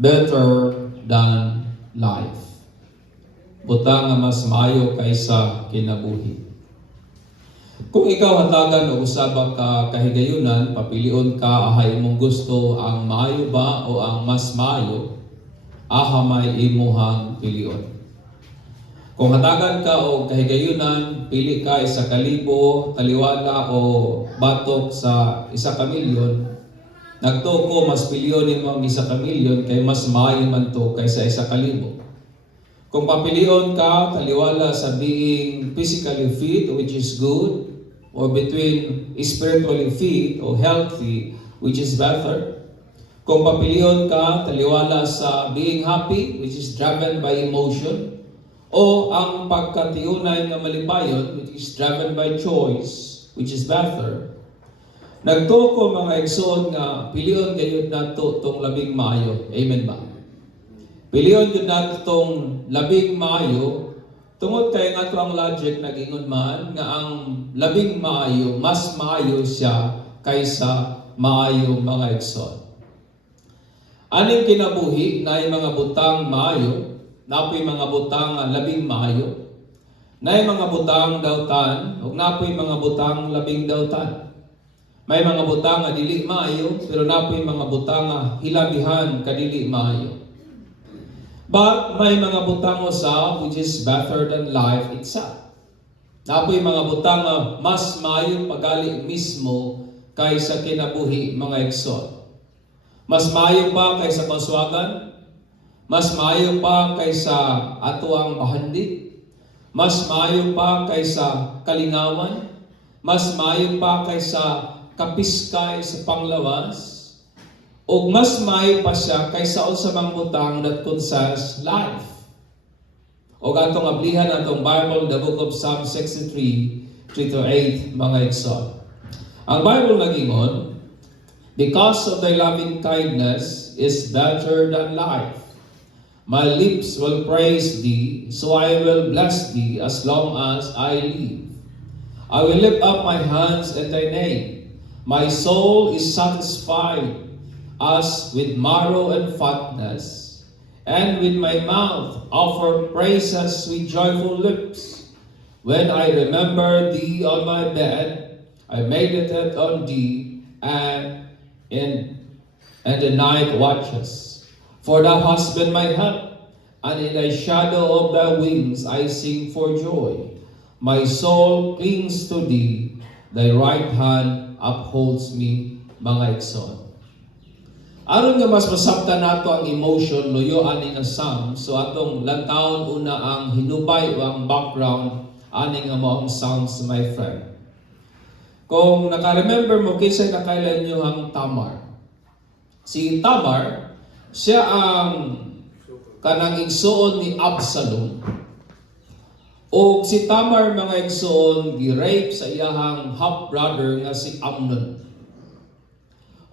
better than life. Butang nga mas maayo kaysa kinabuhi. Kung ikaw hatagan o usabang ka kahigayunan, papilion ka ahay imong gusto ang maayo ba o ang mas maayo, aha may imuhang pilion. Kung hatagan ka o kahigayunan, pili ka 1,000, taliwala o batok sa 1,000,000, nagtuo ko mas pilion nimo ang 1,000,000 kay mas maayo man to kaysa 1,000. Kung papilion ka, taliwala sa being physically fit, which is good, or between spiritually fit or healthy, which is better. Kung papilion ka, taliwala sa being happy, which is driven by emotion, o ang pagkatiunay nga malipayon, which is driven by choice, which is better. Nagtuo ko mga igsoon nga pilion gayud nato tong labing maayo. Amen ba? Pilion yun nato tong labing maayo, tungod kay nga ang logic nagingon man nga ang labing maayo, mas maayo siya kaysa maayo mga igsoon. Aning kinabuhi na mga butang maayo, napoy mga butang labing maayo, na mga butang dawtan, ug napoy mga butang labing dawtan. May mga butang nga dili maayo, pero napoy mga butang nga hilabihan kadili maayo. But may mga butang usab which is better than life itself. Napoy mga butang nga mas maayo pagali mismo kaysa kinabuhi mga igsoon. Mas maayo pa kaysa kaswagan, mas maayo pa kaysa atuang bahandi, mas maayo pa kaysa kalingawan, mas maayo pa kaysa kapiskay sa panglawas, o mas maayo pa siya kaysa sa mga butang that concerns life. O atong ablihan atong Bible, the book of Psalm 63, 3-8, mga igsoon. Ang Bible nagingon, because of thy loving kindness is better than life. My lips will praise thee, so I will bless thee as long as I live. I will lift up my hands in thy name. My soul is satisfied as with marrow and fatness, and with my mouth offer praises with joyful lips. When I remember thee on my bed, I meditate on thee and in the night watches. For thou hast been my help, and in thy shadow of thy wings I sing for joy. My soul clings to thee, thy right hand upholds me, mga igsoon. Aron nga mas masabtan nato ang emotion, luyo ani nga psalm, so atong lantawon una ang hinubay o ang background ani nga maong psalms, my friend. Kung naka-remember mo, kinsa nakailan nyo ang Tamar. Si Tamar, siya ang kanang igsoon ni Absalom. O si Tamar mga igsoon gi-rape sa iyahang half-brother nga si Amnon.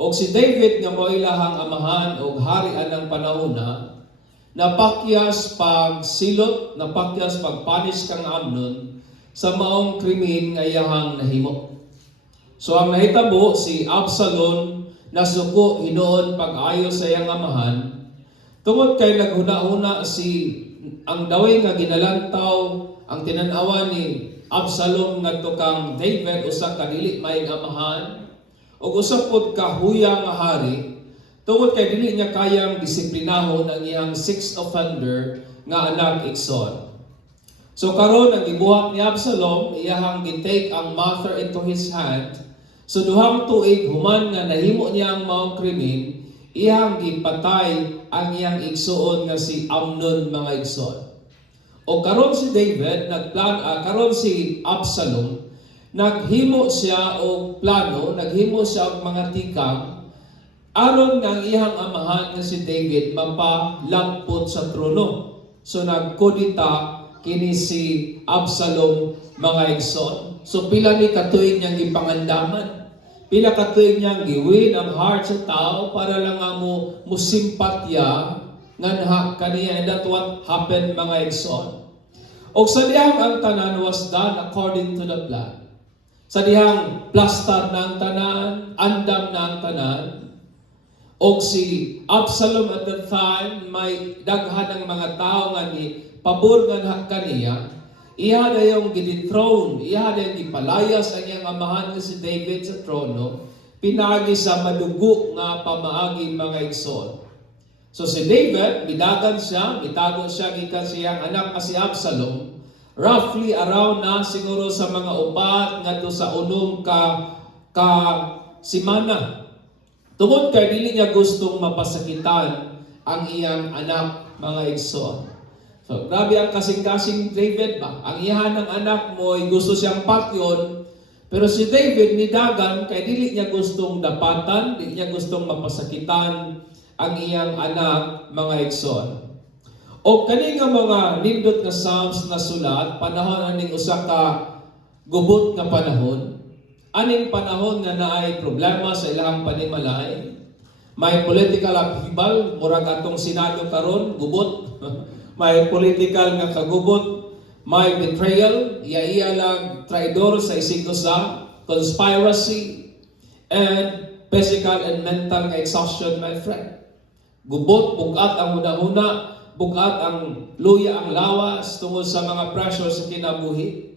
O si David nga mo ilahang amahan o harian ng panahona, napakyas pag silot, napakyas pag punish kang Amnon sa maong krimen nga iyahang nahimo. So ang nahitabo si Absalom nasuko hinoon pag-ayo sa iyang amahan, tungod kay naghuna-huna ang daway nga ginalantaw ang tinanawa ni Absalom ngadto kang David usa ka dili maayong amahan ug usa pod ka huyang nga hari, tungod kay dili niya kayang disiplinahon ang iyang sixth offender nga anak igsoon. So karon ang gibuhat ni Absalom, iyahang gitake ang matter into his hand. So duhang tuig human nga nahimo niya ang maong krimen, iyang gipatay ang iyang igsoon nga si Amnon, mga igsoon. O karon si David karon si Absalom naghimo siya og plano, naghimo siya og mga tikang aron nga ang iyang amahan nga si David mapalagpot sa trono. So nagkudita kini si Absalom, mga igsoon. So pila ni katuig niyang gipangandaman, pila katuig niyang giwin ang heart sa tao para lang nga mo simpatya nga kaniya, and that what happened, mga igsoon. O sa dihang ang tanan was done according to the plan. Sa dihang plastar na ang tanan, andam na ang tanan, O si Absalom at that time, may daghan ng mga tao nga ni pabor nga kaniya, iya na yung gidithrone, iya na yung gipalayas ang iyang amahan nga si David sa trono, pinagi sa madugo nga pamaagi mga igsoon. So si David, midagan siya, mitago siya gikan siyang anak nga si Absalom, roughly around na siguro sa mga upat ngadto sa unom ka simana. Tungod kay dili niya gustong mapasakitan ang iyang anak mga igsoon. So grabe ang kasing-kasing David ba? Ang iyahan ng anak mo ay gusto siyang patyon, pero si David midagan kay dili niya gustong dapatan, dili niya gustong mapasakitan ang iyang anak mga igsoon. O kani nga mga nindot nga Psalms na sulat, panahon aning usa ka gubot nga panahon, aning panahon nga naay problema sa ilang panimalay, may political upheaval, murag atong Senado karon, gubot, may political nga kagubot, may betrayal, iya lang traidor sa isig usa, conspiracy, and physical and mental nga exhaustion, my friend. Gubot, bugat ang una-una, bugat ang luya ang lawas tungod sa mga pressure sa kinabuhi.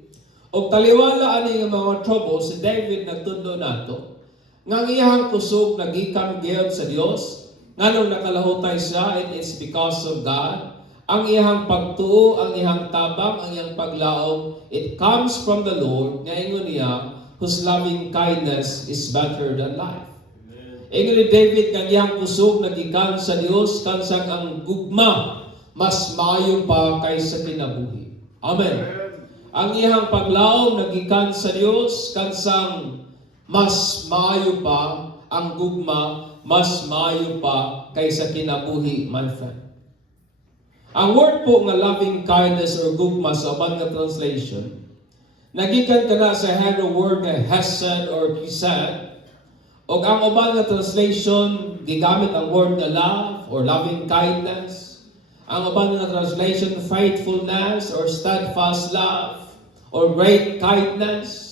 O taliwala ani nga mga trouble, si David nagtundo nato, nga iyang kusog nagikang gyud sa Dios, nganong nakalahutay siya, it is because of God. Ang iyang pagtuo, ang iyang tabang, ang iyang paglaom, it comes from the Lord, nga ingon niya, whose loving kindness is better than life. Ingon ni David nga iyang kusog nagikan sa Dios, kansang ang gugma mas maayo pa kaysa kinabuhi. Amen. Ang iyang paglaom nagikan sa Dios, kansang mas maayo pa ang gugma, mas maayo pa kaysa kinabuhi, my friend. Ang word po nga loving kindness or gugma sa uban nga translation, nagikan kana sa Hebrew word nga hesed or chesed, o ang uban nga translation gigamit ang word nga love or loving kindness. Ang uban nga translation faithfulness or steadfast love or great kindness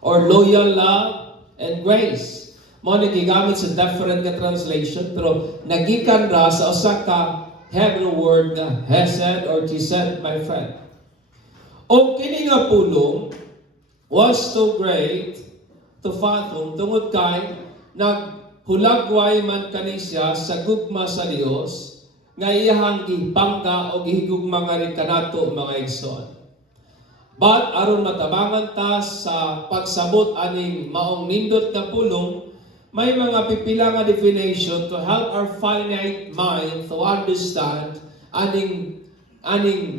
or loyal love and grace. Mo ni gigamit sa different nga translation pero nagikan ra sa usa ka Hebrew word nga hesed or chesed, my friend. O kini nga pulong was too great to fathom tungod kay naghulagway man kani siya sa gugma sa Dios nga iyahang gibangga o gihigugma nga rin kanato mga igsoon. But aron matabangan ta sa pagsabot aning maong nindot nga pulong, may mga pipila nga definition to help our finite mind to understand aning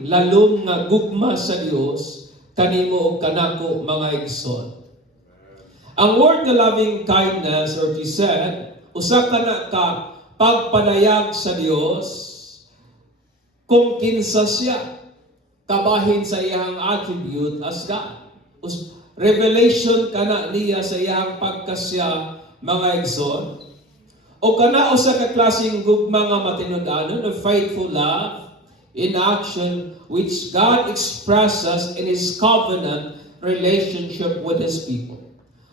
lalom nga gugma sa Dios kanimo ug kanako mga igsoon. Ang word nga loving kindness or chesed, usa kana ka pagpanayag sa Dios kung kinsa siya kabahin sa iyang attribute as God. Revelation kana niya sa iyang pagkasya mga igsoon. O kana usa ka klaseng gugma nga matinud-anon of faithful love in action which God expresses in His covenant relationship with His people.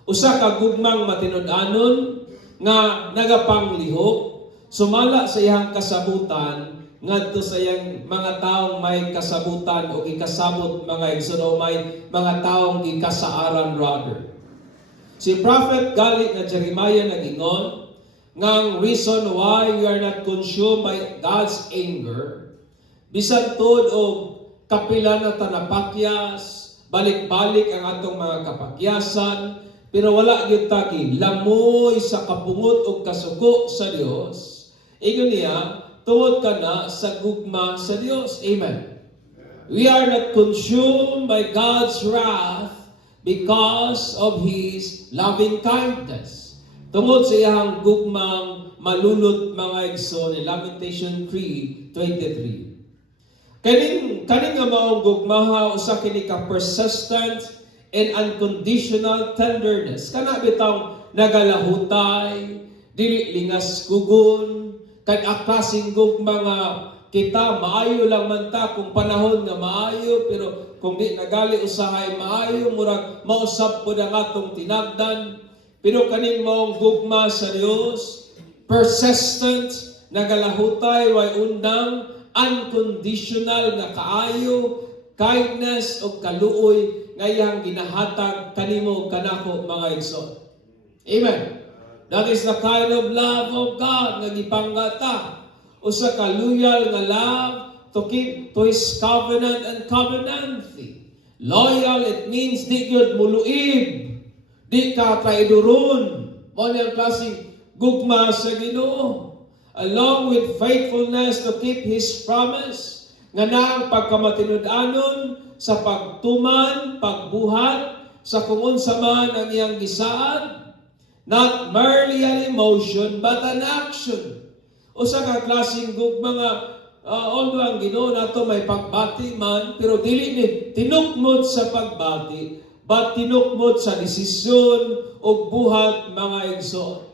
Usa ka gugmang matinud-anon nga nagapanglihok, sumala sa iyang kasabutan ngadto sa iyang mga taong may kasabutan o gikasabot mga igsoon o may mga taong gikasaaran rather. Si Prophet gali nga Jeremiah nagingon ngang reason why we are not consumed by God's anger bisan tod og kapila na tanapakyas, balik-balik ang atong mga kapakyasan, pero wala gyud ta lamoy sa kapungot o kasuko sa Dios. Ingon niya, tungod kana sa gugma sa Dios. Amen. We are not consumed by God's wrath because of His loving kindness. Tungod sa iyang gugmang malulot mga igsoon in Lamentation 3:23. Kaning nga maong gugmaha usa kini ka persistent and unconditional tenderness. Kana bitaw nagalahutay, dili lingas kugon, kay aklasing gugma nga kita maayo lang man ta kung panahon nga maayo, pero kung di nagali usahay maayo, murag mausab po ang atong tinagdan. Pero kaning maong gugma sa Dios, persistent, nagalahutay, way undang, unconditional nga kaayo, kindness o kaluoy ngayang ginahatag kanimo kanako mga igsoon. Amen. That is the kind of love of God nga gipanggata. Usa ka loyal nga love to keep to His covenant and covenancy. Loyal, it means di gyud muluib, di ka traidoron. Mo niyang klaseng gugma sa Ginoo. Along with faithfulness to keep His promise, nga nang pagkamatinud-anon sa pagtuman, pagbuhat, sa kung unsa man ang iyang gisaad, not merely an emotion, but an action. Usa ka klaseng gugma nga, although ang Ginoo nato may pagbati man, pero dili ni tinukmod sa pagbati, but tinukmod sa desisyon o buhat mga igsoon.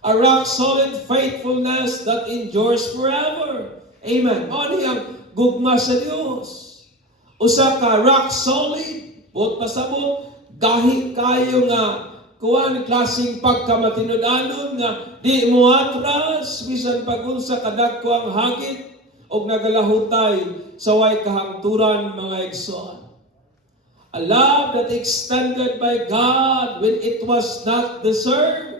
A rock-solid faithfulness that endures forever. Amen. Ano yung gugma sa Diyos? Usa ka rock-solid. Buot pasabot, gahi kayo nga kuwan klaseng pagkamatinud-anon nga di mo atras, bisan pagunsa kadagko ang hagit o nagalahutay sa way kahangturan mga igsoon. A love that extended by God when it was not deserved.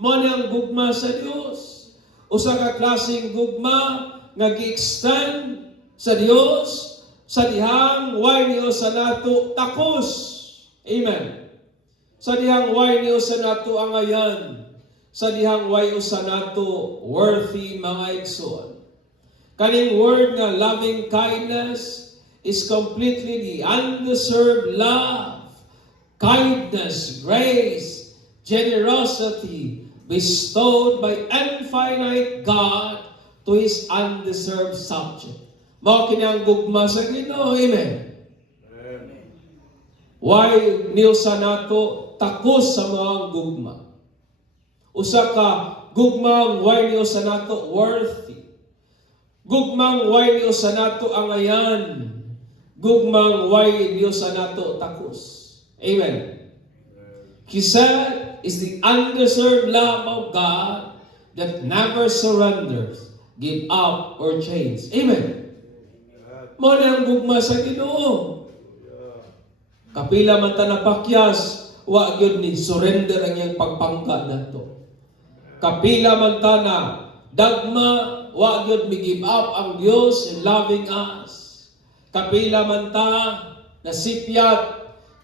Mo ang gugma sa Dios. Usa ka klaseng gugma nga gi-extend sa Dios sa dihang way niyo sa nato takos. Amen. Sa dihang way niyo sa nato angayan. Sa dihang way sa nato worthy mga igsoon. Kaning word nga loving kindness is completely the undeserved love, kindness, grace, generosity bestowed by infinite God to His undeserved subject. Mao kini ang gugma sa Ginoo. Amen. Why niyo sa nato takos sa mga gugma? Usa ka gugmang why niyo sa nato worthy. Gugmang why niyo sa nato angayan. Gugmang why niyo sa nato takos. Amen. He said, is the undeserved love of God that never surrenders, give up, or change. Amen. Mo na ang gugma sa Ginoo. Kapila man ta napakyas, wa gyud ni surrender ang iyang pagpangka nato. Kapila man ta na dagma, wa gyud mi give up ang Dios in loving us. Kapila man ta na sipyat,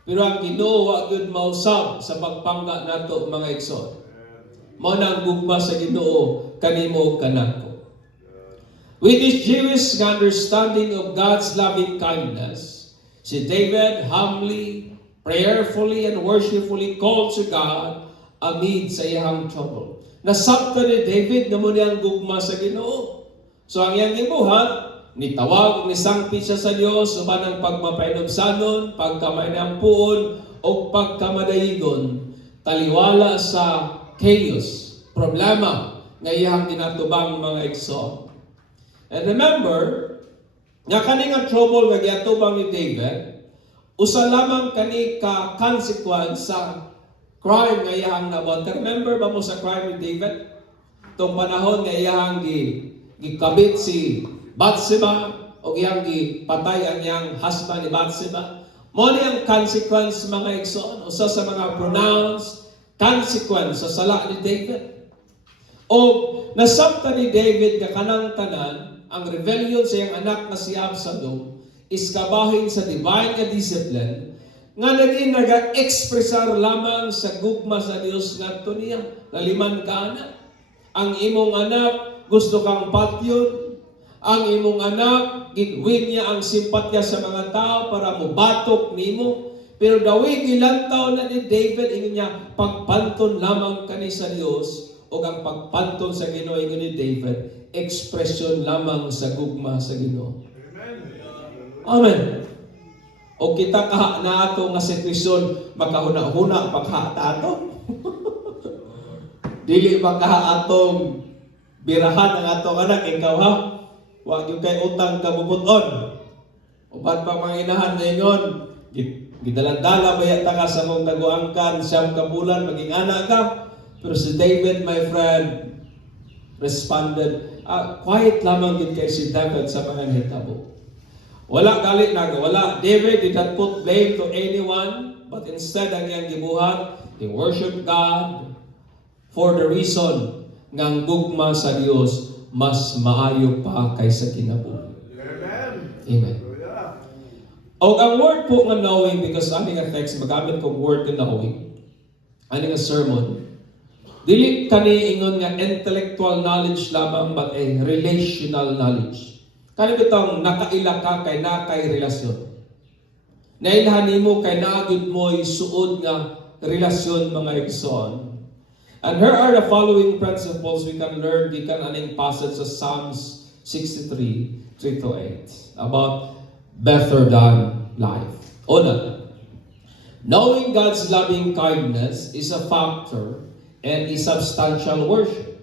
pero ang Ginoo wa gyud mausab sa pagpangga nato mga igsoon. Mao na ang gugma sa Ginoo kanimo kanako. With this Jewish understanding of God's loving kindness, si David humbly, prayerfully, and worshipfully called to God amid sa iyang trouble. Nasabta ni David na muna ang gugma sa Ginoo. So ang iyang gibuhat, nitawag ni sangpit siya sa Dios uban ang pagmapainobsanon, pagkamainampuon o pagkamadayigon, taliwala sa chaos, problema nga iyang ginatubang mga igsoon. And remember, nga kani nga trouble nga giatubang ni David, usa lamang kani ka consequence sa crime nga iyang nabot. Remember ba mo sa crime ni David? Tong panahon nga iyang gikabit si Bathsheba o iyang gipatay ang iyang husband ni Bathsheba. Mo ni ang consequence mga igsoon, usa sa mga pronounced consequence sa sala ni David. O nasabta ni David nga kanang tanan ang rebellion sa iyang anak na si Absalom is kabahin sa divine nga discipline nga naging naga-expressar lamang sa gugma sa Dios ngadto niya. Naliman ka anak. Ang imong anak gusto kang patyon. Ang imong anak, gitwin niya ang simpatya sa mga tao para mubatok nimo. Pero daway gilantaw na ni David, ingin niya, pagpanton lamang kani sa Dios o ang pagpanton sa Ginoo ingin ni David, ekspresyon lamang sa gugma sa Ginoo. Amen. O kita kaha na ato nga sitwasyon, makahuna-huna pagha ato. Dili makaha atong birahan ang atong anak, ikaw ha. Huwag yung kay utang kabubuton. Uban pa manginahan na ingon, gidalandala ba yata ka sa mong naguangkan, siyam ka bulan, maging anak ka. Pero si David, my friend, responded, quiet lamang din kay si David sa mga hitabo. Wala galit na, wala. David did not put blame to anyone, but instead ang iyang gibuhat, he worshiped God for the reason nga ang gugma sa Dios mas maayo pa kaysa kinabuhi. Amen. O ang word po nga knowing, because ani nga text magamit kong word nga knowing, ani nga sermon, dili kani ingon nga intellectual knowledge lamang, but a relational knowledge. Kani bitong nakaila ka kay nakay relasyon. Nailhan nimo kay naagud mo'y suod nga relasyon mga igsoon. And here are the following principles we can learn gikan aning passage sa Psalms 63, 3-8 about better than life. Una, knowing God's loving kindness is a factor and is substantial worship.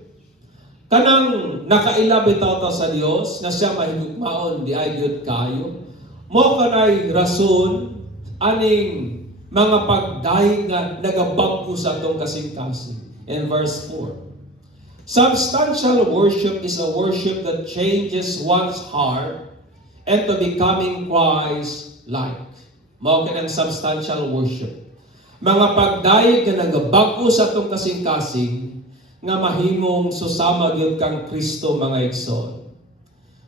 Kanang nakaila bitaw ta sa Dios nga siya mahigugmaon di ay gyud kayo. Mo kanay rason aning mga pagdayeg nga nagabag-o sa atong kasing-kasing. In verse 4. Substantial worship is a worship that changes one's heart into becoming Christ-like. Mao kanang substantial worship. Mga pagdayeg nga nagabag-o sa atong kasing-kasing nga mahimong susama gyud kang Kristo mga igsoon.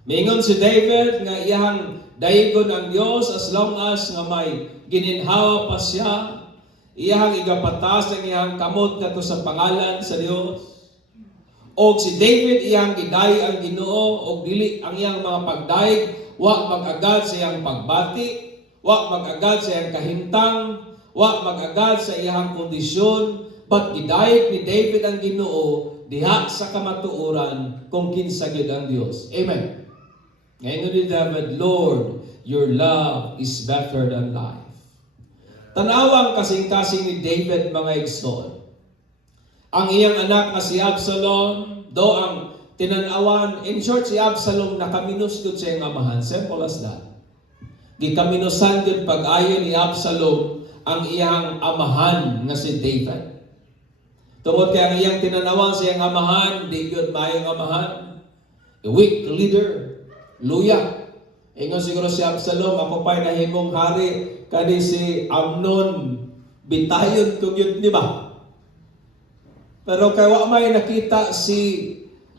Mingon si David nga iyang dayigon ang Dios as long as nga may gininhawa pa siya, iyang igapatas ang iyang kamot ngadto sa pangalan sa Dios. Og si David iyang giday ang Ginoo og dili ang iyang mga pagdayeg wa mag-agad sa iyang pagbati, wa mag-agad sa iyang kahimtang, wa mag-agad sa iyang kondisyon, but gidayeg ni David ang Ginoo diha sa kamatuoran kung kinsa gyud ang Dios. Amen. Ngayon ni David, Lord, your love is better than life. Tanawang kasing-kasing ni David mga igsoon. Ang iyang anak na si Absalom, do ang tinanawan, in short si Absalom nakaminos gud sa iyang amahan. Simple as that. Gikaminusan gud pag-ayo ni Absalom ang iyang amahan nga si David. Tungod kay ang iyang tinanawan sa iyang amahan, di gyud maayong amahan. A weak leader, luya. Ingon siguro si Absalom, ako pa'y nahimong hari, kani si Amnon, bitayon ko gyud, di ba? Pero kay wa may nakita si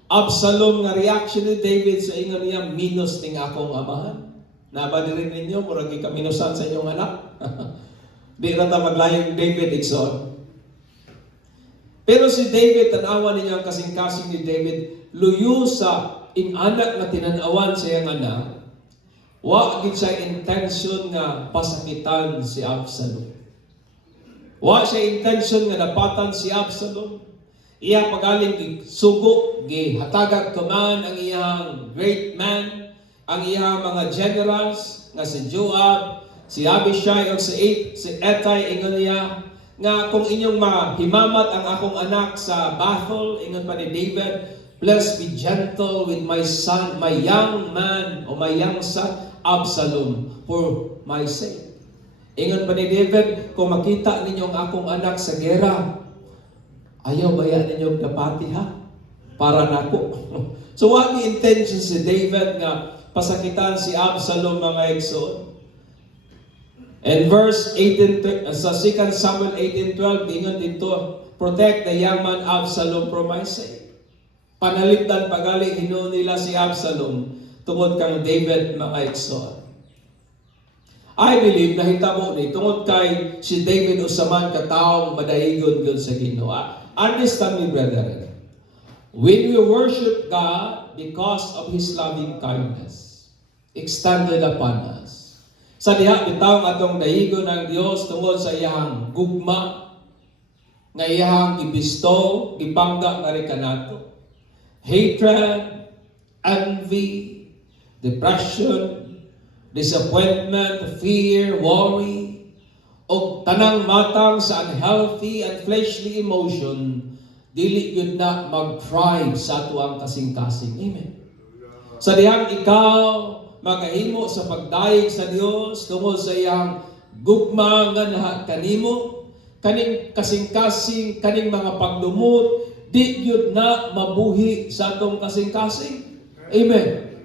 Absalom nga reaction ni David sa ingon niya, minus ting akong amahan. Nabadirin ninyo, murag ikaminusan sa inyong anak. Di na ta maglayong David, igsoon. Pero si David, tanawan ninyo ang kasing-kasing ni David, luyo sa inanak na tinanawan sa iyang anak, wa gid siya intention nga pasakitan si Absalom. Wa siya intention nga napatan si Absalom. Iya pagaling sugo, gihatagag tuman ang iyang great man, ang iyang mga generals, nga si Joab, si Abishai, o si Etay, ingon niya, nga kung inyong mahimamat ang akong anak sa battle, ingon pa ni David, please be gentle with my son, my young man, o my young son, Absalom, for my sake. Ingon pa ni David, kung makita ninyo ang akong anak sa gera, ayaw baya ninyo napati ha? Para nako. So what the intention si David nga pasakitan si Absalom mga igsoon? And verse 18, sa 2 Samuel 18:12, ingon dito, protect the young man Absalom from my sake. Panalitdan pagali hinuon nila si Absalom tungod kang David mga igsoon. I believe na hitabo ni tungod kay si David usaman ka taong madayigon gyud sa Ginoo. Understand me, brethren. When we worship God because of His loving kindness extended upon us, sa diha bitaw atong dayigon ng Dios tungod sa iyang gugma nga iyang gibisto, gipangga nga kanato. Hatred, envy, depression, disappointment, fear, worry, o tanang matang sa unhealthy and fleshly emotion, dili yun na mag-thrive sa atuang kasing-kasing. Amen. Sa dihang ikaw magahimo sa pagdayeg sa Dios tungod sa iyang gugma nga naha kanimo, kaning kasing-kasing, kaning mga pagdumot, di gyud na mabuhi sa atong kasing-kasing. Amen.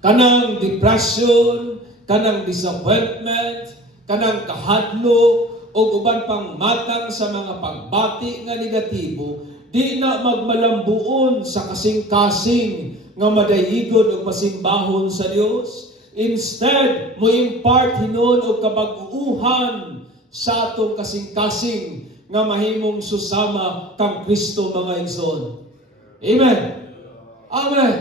Kanang depression, kanang disappointment, kanang kahadlo, o uban pang matang sa mga pagbati nga negatibo, di na magmalambuon sa kasing-kasing nga madayigon o pasimbahon sa Dios. Instead, mo impart hinon og kabag-uhan sa atong kasing-kasing nga mahimong susama kang Kristo mga igsoon. Amen. Amen.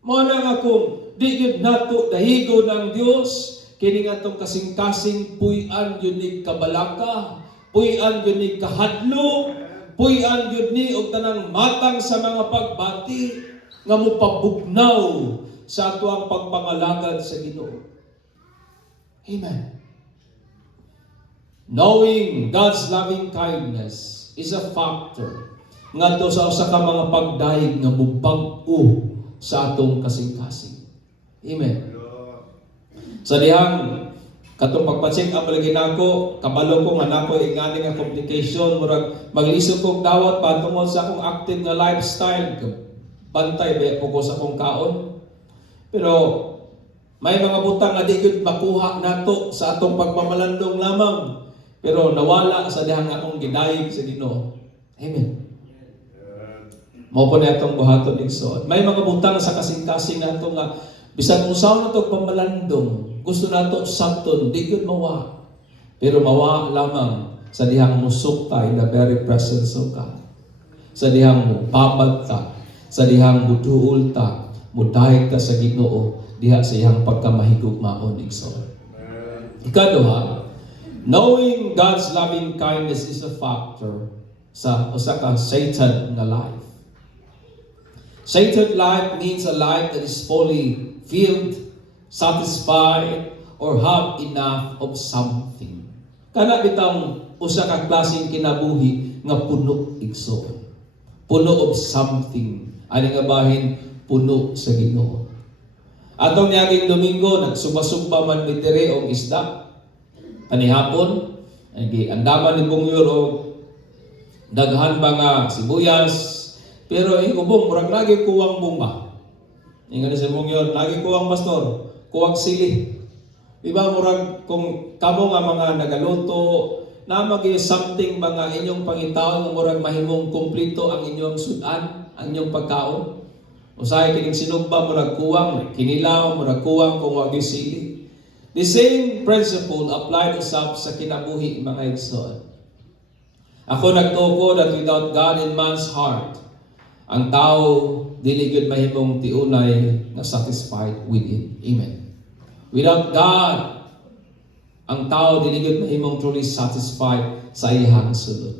Mo na nga kung di gyud nato dahigon ng Dios, kini nga itong kasing-kasing puy-an yun ni kabalaka, puy-an yun ni kahadlo, puy-an yun ni og tanang matang sa mga pagbati nga mupabugnaw sa ato ang pagpangalagad sa Ginoo. Amen. Knowing God's loving kindness is a factor nga to sa usa ka mga pagdayeg nga mubag-o sa atong kasing-kasing. Amen. Sa dihang katong pagpa-check up lagi nako, kabalo ko nga nako ingani nga complication, murag maglisod kog dawat patungod sa akong active nga lifestyle, bantay ba ko sa akong kaon. Pero may mga butang nga di gyud makuha nato sa atong pagmamalandong lamang, pero nawala sa dihang akong gidayeg sa Ginoo. Amen. Mao po na itong buhaton igsoon. May mga butang sa kasing-kasing nato nga bisan usaw na itong pamalandong, gusto nato sakton, di yun mawa. Pero mawa lamang sa dihang musok ta in the very presence of God. Sa dihang mupabad ta, sa dihang muduol ta, mudahig ta sa Ginoo, diha sa iyang pagkamahigugmaon igsoon. Ikaduha, knowing God's loving kindness is a factor sa usa ka Satan nga life. Satan life means a life that is fully filled, satisfied, or have enough of something. Kana bitang usa ka klaseng kinabuhi nga puno igsoon. Puno of something. Ani nga bahin puno sa Ginoo. Atong niaging Domingo nagsugba-sugba man mi diri og isda. Kanihapon andaman ni Bungyor og daghan ba nga sibuyas. Pero ubong murag lagi kuwang bunga. Ingon sa Bungyor, lagi kuwang pastor, kuwang sili. Diba murag kung kamo nga mga nagaluto, na magi something mga inyong pangitaon nga murag mahimong kumpleto ang inyong sudan, ang inyong pagkaon. Usahay kining sinugba murag kuwang, kinilaw murag kuwang kung wagi sili. The same principle applied usab sa kinabuhi mga igsoon. Ako nagtuko that without God in man's heart, ang tao dili gyud mahimong tiunay na satisfied within. Amen. Without God, ang tao dili gyud mahimong truly satisfied sa iyang sulod.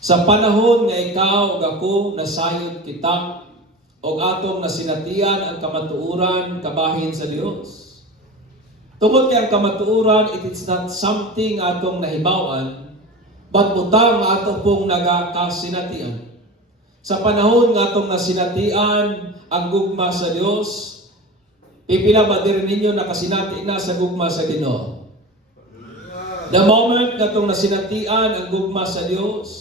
Sa panahon nga ikaw ug ako nasayod kita og atong nasinatian ang kamatuoran kabahin sa Dios. Tungod kay ang kamatuoran, it is not something atong nahibawan, but butang nga ato pong nagakasinatian. Sa panahon nga atong nasinatian ang gugma sa Dios, pipila ba diri ninyo nakasinati na sa gugma sa Ginoo? The moment nga atong nasinatian ang gugma sa Dios,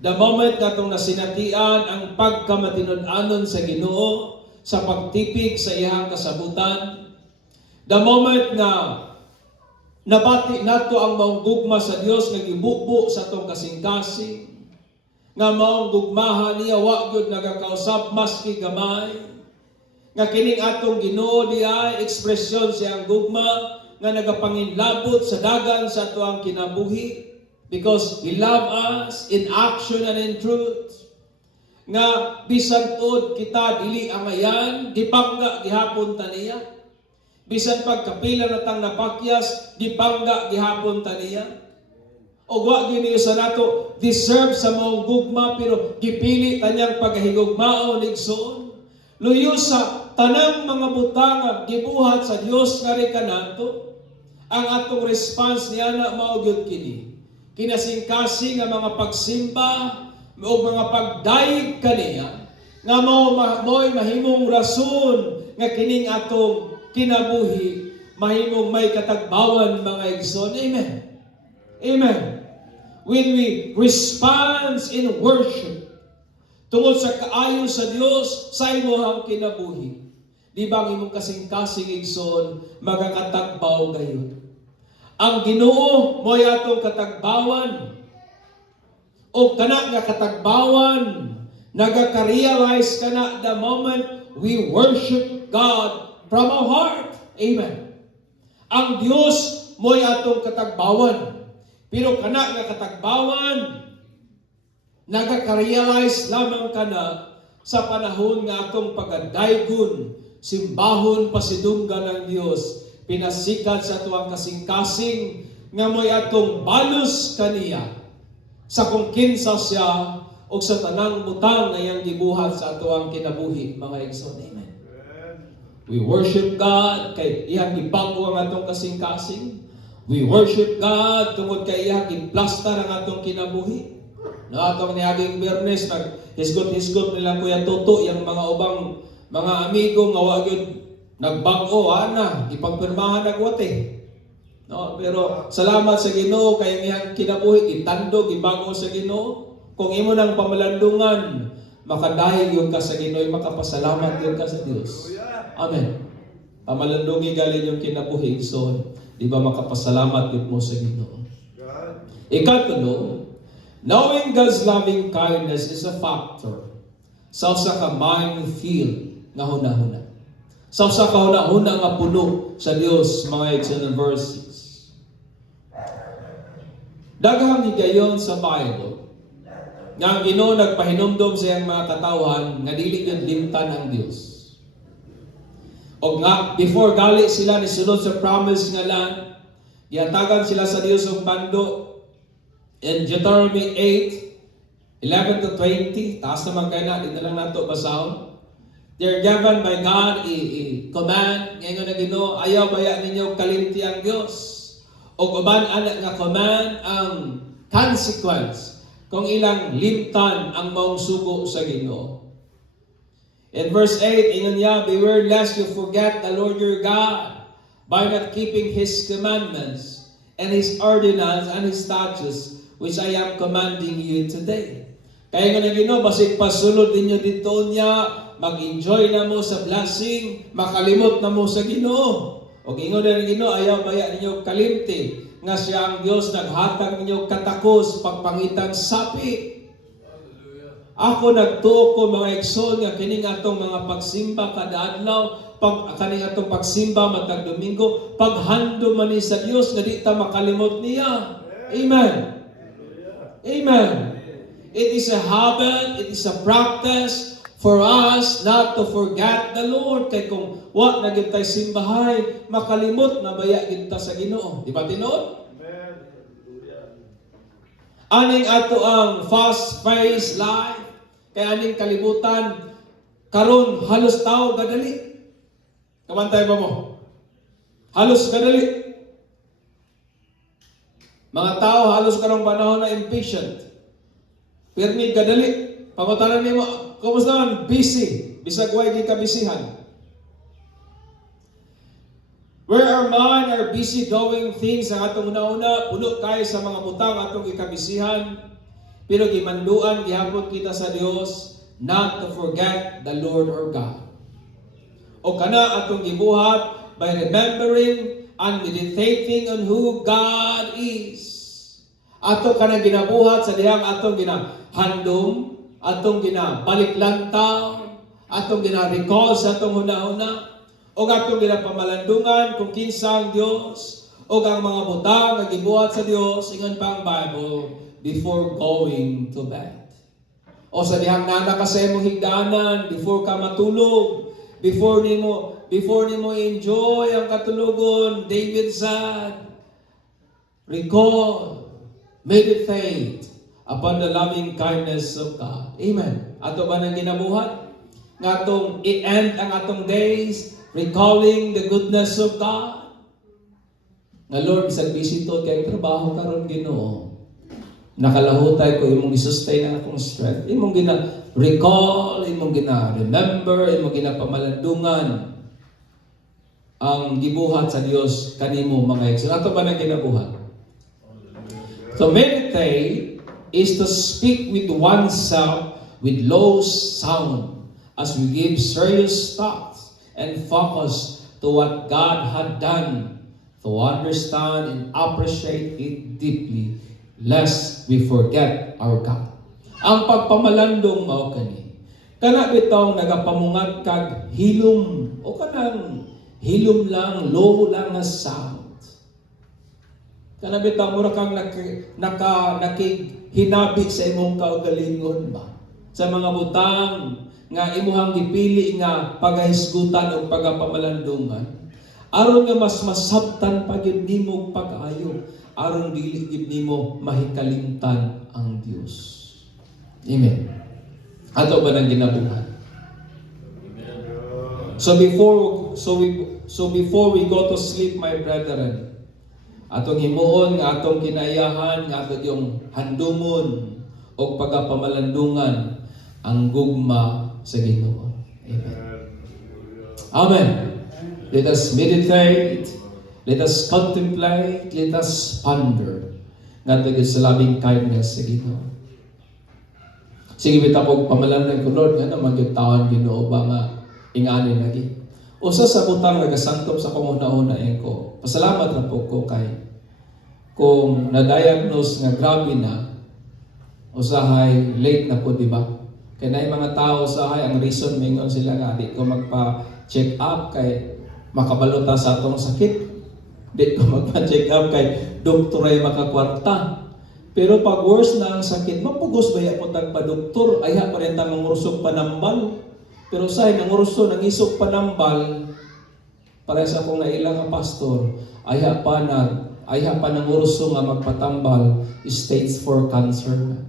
the moment nga atong nasinatian ang pagkamatinud-anon sa Ginoo, sa pagtipig sa iyang kasabutan, the moment nga nabati nato ang maong gugma sa Dios nga gibubo sa atong kasing-kasing, nga maong gugmahan niya wa gyud nagakausap maski gamay, nga kining atong Ginoo diay ekspresyon siyang gugma nga nagapanginlabot sa dagan sa atoang kinabuhi because He love us in action and in truth. Nga bisan tod kita dili angayan, gipangga gihapon ta niya. Bisan pagkapila natang napakyas, gipangga gihapon ta niya. O wa gini sa nato deserve sa maong gugma pero gipili tanyang paghigugmaon igsoon. Luyo sa tanang mga butang gibuhat sa Dios nga ri kanato, ang atong response niya na mao gyud kini. Kinasing-kasing nga mga pagsimba o mga pagdayeg kaniya nga mo'y mahimong rason nga kining atong kinabuhi mahimong may katagbawan mga igsoon. Amen. Amen. when we respond in worship, tungod sa kaayo sa Dios sa imong kinabuhi, di ba ang imong kasing-kasing igsoon magakatagbaw gayon. Ang Ginoo mo'y atong katagbawan, o kana nga katagbawan nagaka-realize kana the moment we worship God from our heart. Amen. Ang Dios mo'y atong katagbawan, pero kana nga katagbawan nagaka-realize lamang kana sa panahon nga atong pagadaygon, simbahon, pasidunggan ng Dios, pinasikat sa tuwang kasing-kasing nga mo'y atong balos kaniya sa kung kinsa siya o sa tanang butang na iyang gibuhat sa atuang kinabuhi, mga igsoon. Amen. We worship God kay iyang gibago ang atong kasing-kasing. We worship God tungod kay iyang giplastar ang atong kinabuhi. Na atong niaging Biyernes, nag-hisgot-hisgot nila Kuya Toto, yung mga ubang mga amigo nga wag yun nagbago, ana, ipagpirmahan nagwate. No, pero salamat sa Ginoo kay iyang kinabuhi, itando, gibago sa Ginoo. Kung imo nang pamalandungan, makadahil yun ka sa Ginoo, makapasalamat yun ka sa Dios. Amen. Pamalandungi galing yung kinabuhi, so di ba makapasalamat yun mo sa Ginoo. Ikatulo, knowing God's loving kindness is a factor sa usa ka mind-feel nga hunahuna. Sa usa ka hunahuna nga puno sa Dios, mga excellent verses. Daghang higayon sa Bible nga ang Ginoo nagpahinumdom sa iyang mga katawhan nga dili gyud limtan ang Dios. O nga before gali sila ni sulod sa promise nga land, giatagan sila sa Dios og bando. In Deuteronomy 8:11 to 20, taas naman kayo na, dito lang nato basahon. They're given by God a command, ngayon na Ginoo, ayaw baya ninyo kalimti ang Diyos. O uban anak nga command ang consequence kung ilang limtan ang maong sugo sa Ginoo. In verse 8, ingon niya, beware lest you forget the Lord your God by not keeping His commandments and His ordinance and His statutes which I am commanding you today. Kaya nga na Ginoo, basig pasulod ninyo dito niya, mag-enjoy na mo sa blessing, makalimot na mo sa Ginoo. O ingon na Ginoo, ayaw baya ninyo kalimti, nga siya ang Diyos naghatag ninyo katakos, pagpangitang sapi. Ako nagtuo ko mga igsoon nga kining atong mga pagsimba kada adlaw, kaning atong pagsimba matag Domingo, paghando man ni sa Dios nga di ta makalimot niya. Amen. Amen. It is a habit, it is a practice for us not to forget the Lord. Kay kung wa na gyud tay simbahay, makalimot na baya gyud ta sa Ginoo. Di ba tinuod? Amen. Aning ato ang fast-paced life, kay aning kalibutan karon halos tao gadali. Kamantay ba mo? Halos gadali. Mga tao halos karong panahon na impatient. Pirmi gadali. Pangutanan nimo, kumusta man? Busy. Bisag way gi kabisihan. Where our mind are busy doing things ang atong una-una, puno kayo sa mga butang atong ikabisihan, pero gimanduan gihapon kita sa Dios not to forget the Lord our God. O kana atong gibuhat by remembering and meditating on who God is. Ato kanang ginabuhat sa dihang atong ginahandom, atong ginabaliklanta, atong gina-recall sa atong huna-huna, o atong ginapamalandungan kung kinsa ang Dios, o ang mga butang nga gibuhat sa Dios, ingon pa ang Bible, before going to bed. O sa dihang nana ka sa imong higdanan, before ka matulog, before nimo enjoy ang katulogon, David said, recall, meditate upon the loving kindness of God. Amen. Ato ba nang ginabuhat? Nga atong i-end ang atong days recalling the goodness of God. Nga Lord, isang bisito kay trabaho karon Ginoo. Nakalahutay ko imong i-sustain ang akong strength. Imong gina-recall, imong gina-remember, imong gina-pamalandungan ang gibuhat sa Dios kanimo mga igsoon. Ato ba nang ginabuhat? So meditate is to speak with oneself with low sound as we give serious thoughts and focus to what God had done, to understand and appreciate it deeply, lest we forget our God. Ang pagpamalandong mao kani. Kana bitaw nagapamungat kag hilom o kanang hilom lang, low lang nga sound. Kana bitaw mura kang nakihinabi sa imong kaugalingon ba? Sa mga butang nga imuhang gipili nga pagahisgutan o pagapamalandungan, aron nga mas masabtan pa gyud nimo pag-ayo, aron dili gyud nimo mahikalimtan ang Dios. Amen. Ato ba nang ginabuhat? So before we go to sleep, my brethren, atong himuon nga atong kinayahan nga ato yung handumon o pagapamalandungan ang gugma sa Ginoo. Amen. Amen. Let us meditate, let us contemplate, let us ponder nga ito sa labing kindness sa Ginoo. Sige bita ko pamalandang ko, Lord, nga naman yung tawan Ginoo ba nga ingani lagi. Usa sa butang nagasantop sa kong una-unain ko. Pasalamat na po ko kay kung na-diagnose nga grabe na, usahay late na po, di ba? Kaya na yung mga tao usahay, ang reason mingon sila nga, di ko magpa-check up kay makabalota sa atong sakit. Di ko magpa-check up kay doktor ay makakwarta. Pero pag worse na ang sakit, mapugos ba yan po tagpa-doktor? Ayha pa rin tamang urusok panambal. Pero usahay, nang uruso, nang isok panambal, para sa akong nailang nga pastor, ayha pa nang uruso nga magpatambal, stage 4 cancer na.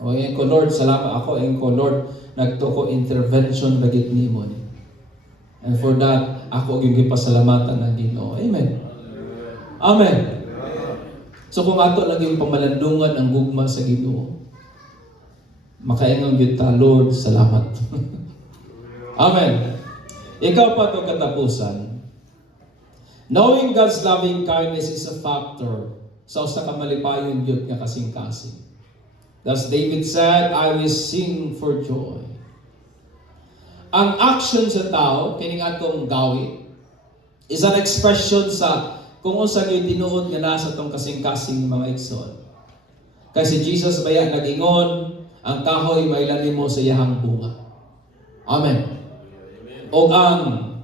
O yan ko, Lord, salamat ako, yan ko, Lord, nagtuko intervention bagit nimo ni. And for that, ako yung gipasalamatan ng Ginoo. Amen. Amen. So kung ato lang yung pamalandungan ang gugma sa Ginoo, makaingon kita, Lord, salamat. Amen. Ikaw pa ito katapusan. Knowing God's loving kindness is a factor sa usa ka malipayon gyud nga kasing-kasing. Thus David said, I will sing for joy. Ang action sa tao, kining atong gawi, is an expression sa kung unsa gyud tinuod nga nasa tong kasing-kasing mga igsoon. Kasi Jesus baya nag-ingon, ang kahoy mailalim mo sa iyahang bunga. Amen. O ang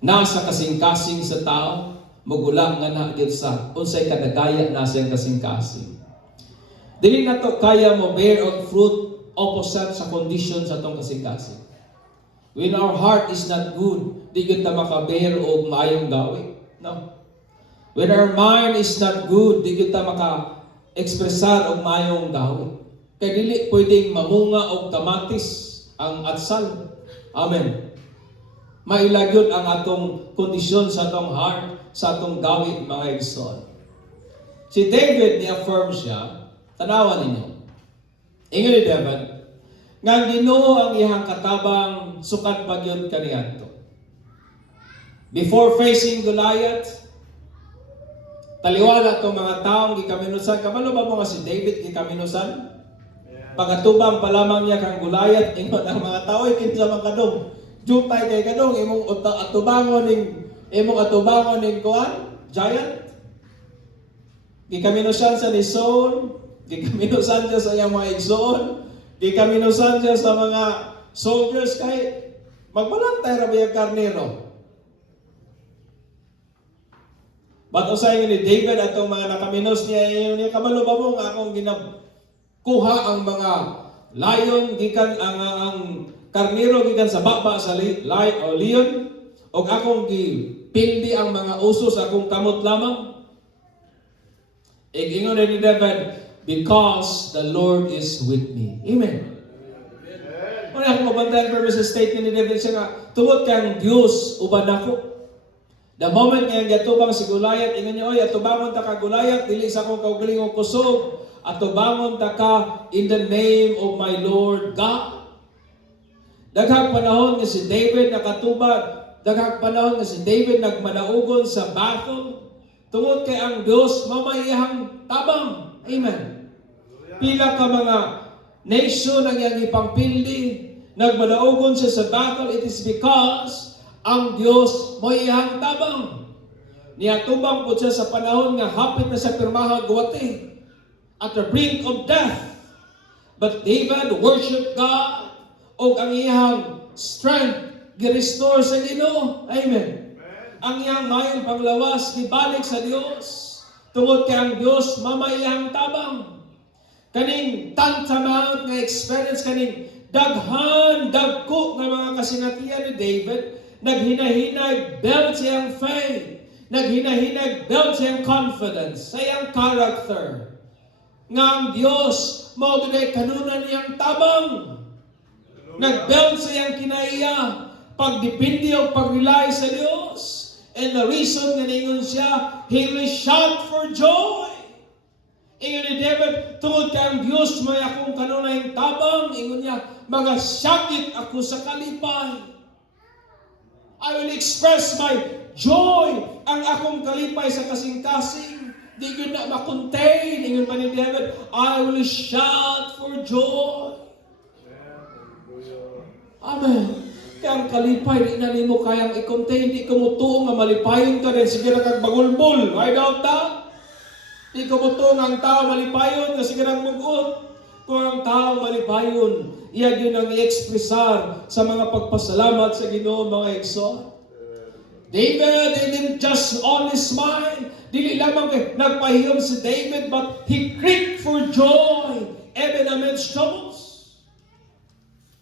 nasa kasing-kasing sa tao, magulang nga na gyud sa unsay kadagaya nasa kasing-kasing. Dili na to kaya mo bear on fruit opposite sa condition sa tong kasing-kasing. When our heart is not good, di gyud ta makabear og maayong gawi. No. When our mind is not good, di gyud ta maka-ekspresar og maayong gawi. Kaya dili pwedeng mamunga og kamatis ang atsal. Amen. Mailagyod ang atong kondisyon sa atong heart, sa atong gawi, mga igsoon. Si David, ni-affirm siya, tanawan ninyo. Ingon ni David, nga Ginoo ang iyang katabang sukat pagyod kaniadto. Before facing Goliath, taliwala itong mga taong gikaminusan. Kabalo ba mo nga si David gikaminusan? Pagatubang pa lamang niya kang Goliath, ingon ang mga tao, kinsa man kadong. Jutay kay kadong, imong atubangon ning kuan, giant. Gikaminusan sa ni Saul, gikaminusan siya sa iyang mga igsoon, gikaminusan siya sa mga soldiers kay magbalantay ra ba karnero. But usay ni David atong mga nakaminos niya, kabalo ba mo nga akong kuha ang mga lion gikan ang karnero gikan sa baba sa leon og akong gipindi ang mga uso sa akong kamot lamang. Ingon ni David, because the Lord is with me. Amen. Ano akong mabantayan pero sa statement ni David siya nga, tungod kang Diyos uban ako. The moment nga gatubang si Goliath, ingon niya, oy, atubangon ta ka Goliath, dili sa akong kaugalingong kusog, atubangon ta ka in the name of my Lord God. Daghang panahon nga si David nakatubag, daghang panahon nga si David nagmanaugon sa battle, tungod kay ang Dios mamayahang tabang. Amen. Pila ka mga nation ang iyang ipangpili, nagmadaogon siya sa battle, it is because ang Dios mo iyang tabang. Niatubang po siya sa panahon nga hapit na sa pirmaha guwate, at the brink of death. But David worshiped God, o ang iyang strength gi-restore sa Ginoo. Amen. Ang iyang mayong panglawas gibalik sa Dios, tungod kay ang Dios mamayang tabang. Kaning tantamount nga experience, kaning dagko nga mga kasinatian ni David, naghinahinag build siyang faith, naghinahinag build siyang confidence sa iyang character, nga ang Dios mao gid kanuna niyang tabang. Nag-build sa iyang kinaiya, pagdepende o pag-rely sa Dios. And the reason nga ningon siya, he will shout for joy. Ingon ni David, tungod kay ang Dios may akong kanunay tabang, ingon niya, magasyagit ako sa kalipay. I will express my joy, ang akong kalipay sa kasing-kasing. Di ko na makontain. Ingon pa ni David, I will shout for joy. Amen. Kaya ang kalipay, di na mo kayang i-contain, di ko mo tuong nga malipayon ka din, sige na kag bagulbol. I doubt that. Di ko mo tuong ang tao malipayon, nga sige na mugot. Kung ang tao malipayon, iya yun ang i-expressar sa mga pagpasalamat sa Ginoo, mga exo. David didn't just only smile. Dili lamang kay nagpahiyom si David, but he cried for joy even amidst troubles.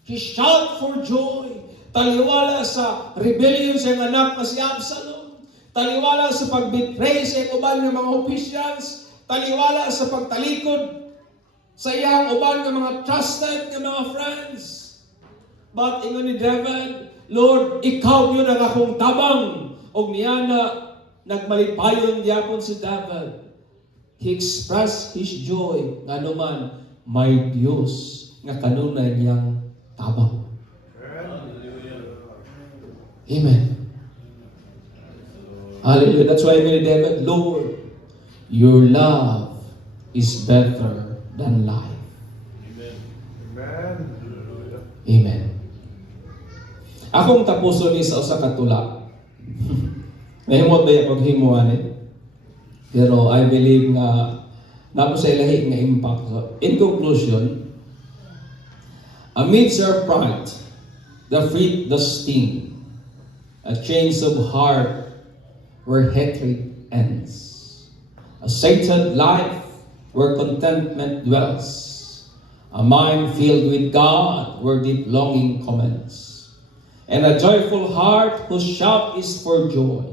He shout for joy. Taliwala sa rebellion sa anak na si Absalom. Taliwala sa pagbetray sa uban ng mga officials. Taliwala sa pagtalikod sa iyang uban ng mga trusted ng mga friends. But ingon ni David, Lord, ikaw yun ang akong tabang. O niya na nagmalipayon diapon si David. He expressed his joy nga naman, may Diyos nga kanunay niyang tabang. Amen. Hallelujah. That's why I David, Lord, your love is better than life. Amen. Amen. Akong tapuso ni sa usa ka tula. Nahimot ba yung paghimuan eh? Pero I believe nga napo sa ilahi nga impact. So, in conclusion, amidst your pride, the feet, the sting, a change of heart where hatred ends, a sated life where contentment dwells, a mind filled with God where deep longing commences, and a joyful heart whose shout is for joy.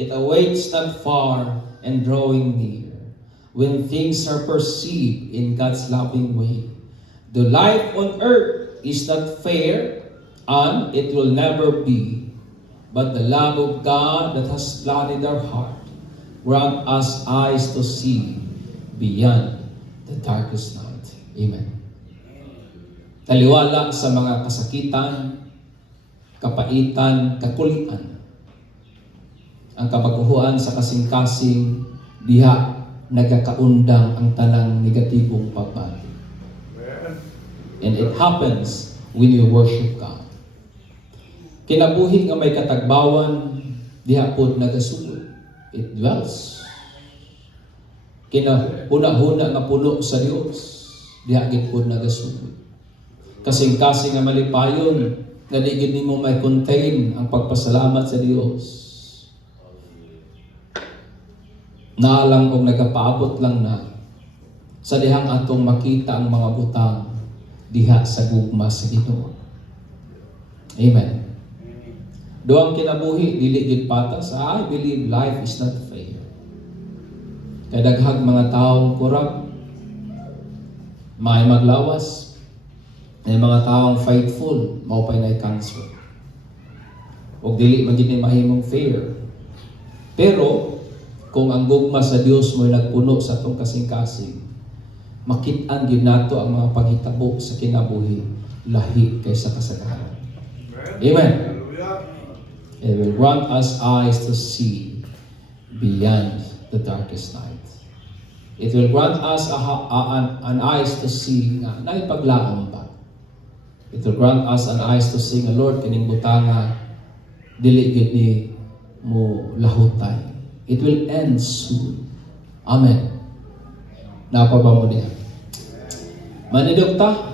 It awaits not far and drawing near, when things are perceived in God's loving way. The life on earth is not fair, and it will never be, but the love of God that has flooded our heart grant us eyes to see beyond the darkest night. Amen. Taliwala sa mga kasakitan, kapaitan, kakulian, ang kabaguhuan sa kasing-kasing diha nagakaundang ang tanang negatibong pagbati. And it happens when you worship God. Kinabuhi nga may katagbawan, diha pod nagasugod. It dwells. Kinahuna-huna nga puno sa Dios, diha gid pod nagasugod. Kasing-kasing nga malipayon, nga di gid nimo may contain ang pagpasalamat sa Dios. Naalang og nagapaabot lang na sa dihang atong makita ang mga butang diha sa gugma sa Ginoo. Amen. Duang kinabuhi dili gid patas. I believe life is not fair. Kay daghang mga taong kurap, may maglawas, may mga taong faithful, mao pay nay cancer. Og dili man gid mahimong fair. Pero kung ang gugma sa Dios mo'y nagpuno sa atong kasing-kasing, makit-an gyud nato ang mga paghitabo sa kinabuhi lahi kaysa kasagaran. Amen. It will grant us eyes to see beyond the darkest night. It will grant us an eyes to see nga naipaglaom ba. It will grant us an eyes to see nga Lord kining butanga dili gid ni mo lahutay. It will end soon. Amen. Napa ba mo niya? Manidog ta?